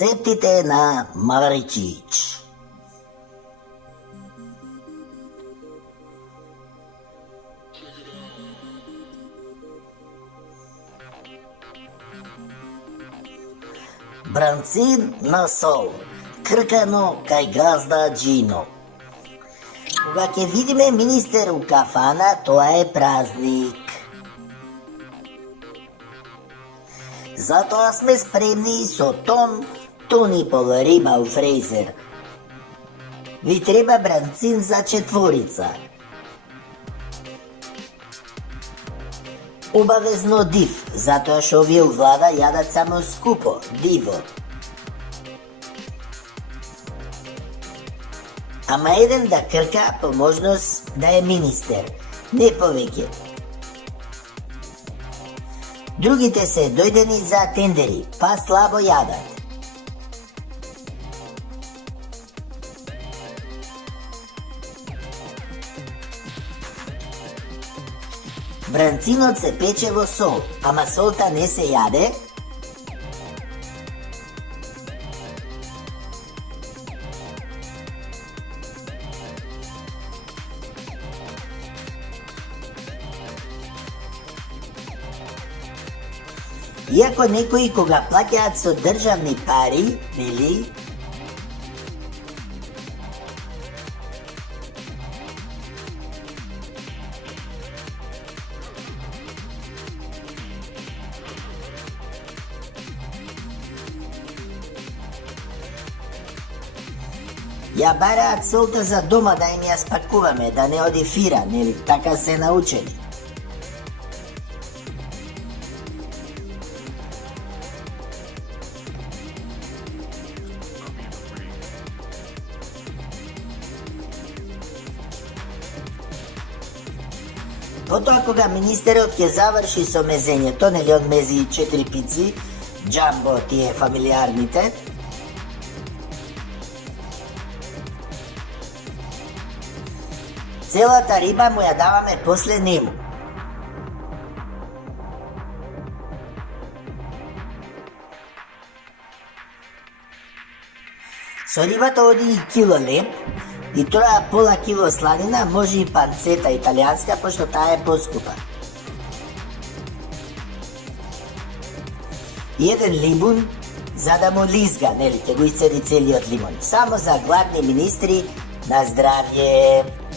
Рецептите на Маричич. Бранцин на сол, кркано кај газда Джино. Кога ќе видиме министер у кафана, тоа е празник. Затоа сме спремни со тон и пол риба у фрезер. Ви треба бранцин за 4. Обавезно див, затоа што овие у влада јадат само скупо, диво. Ама еден да крка по можност да е министер, не повеќе. Другите се дојдени за тендери, па слабо јадат. Бранцинот се пече во сол, ама солта не се јаде. Иако некои кога плаќаат со државни пари, нели? Ја бараат солта за дома да им ја спакуваме, да не оди фира, нели? Така се научени. Потоа кога министерот ќе заврши со мезењето, нели од мези 4 пици, джамбо тие фамилиарните, целата риба му ја даваме после нему. Со рибата оди и кило леп, и тоа пола кило сланина, може и панцета италијанска, пошто таа е поскупа. И еден лимун, за да му лизга, нели, ќе го исцеди целиот лимон. Само за гладни министри, на здравје!